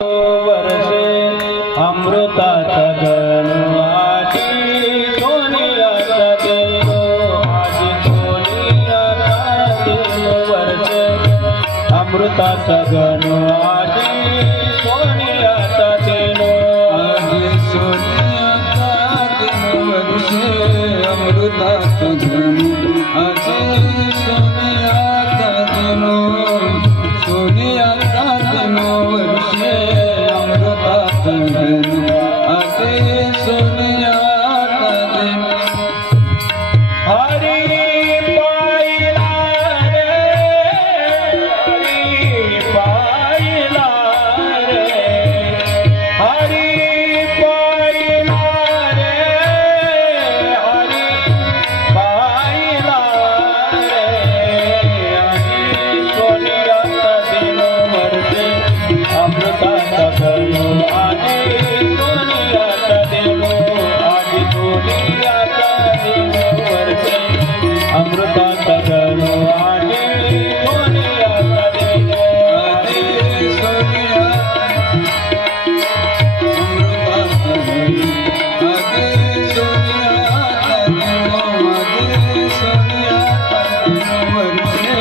वर्षे अमृताचा गणवाची सोनियाचा देव माझी सोनियाचा देव वर्षे अमृताचा गणवाची सोनियाचा देव माझी सोनियाचा देव वर्षे अमृताचा गणवाची सोनियाचा देव सोनियाचा देव वर्षे अमृताचा गणवाची सोनियाचा देव हरी पाहिला रे हरी पाहिला रे हरी पाहिला रे हरी पाहिला रे हरी सोनियाचा देव वर्षे अमृताचा गणवाची सोनियाचा देव आजी सोनियाचा देव वर्षे अमृताचा गणवाची सोनियाचा देव आजी सोनिया अमृताचा देव आजी सोनियाचा देव आजी सोनियाचा देव वर्षे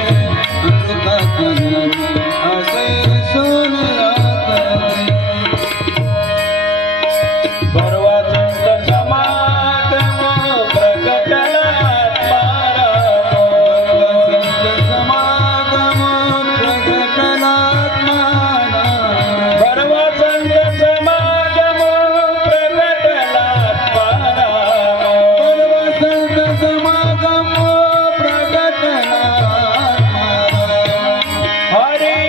अमृताचा देव आजी सोनियाचा देव परवा संत समागम प्रकटला समागम प्रकटनात्मा परवा संत समागम प्रकटला संत समागम प्रकटनात्मा हरी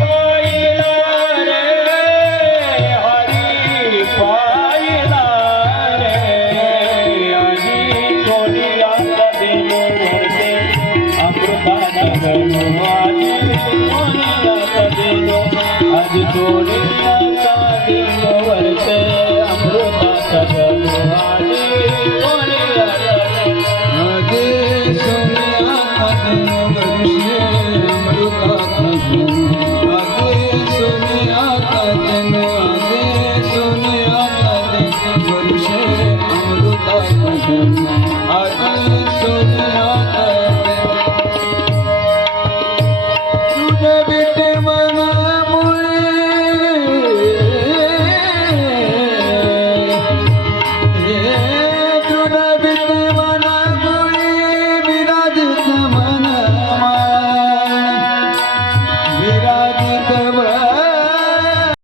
पाहिला रे हरी पाहिला रे आजी सोनियाचा देव वर्षे अमृताचा गणवाची सोनियाचा देव आजी सोनिया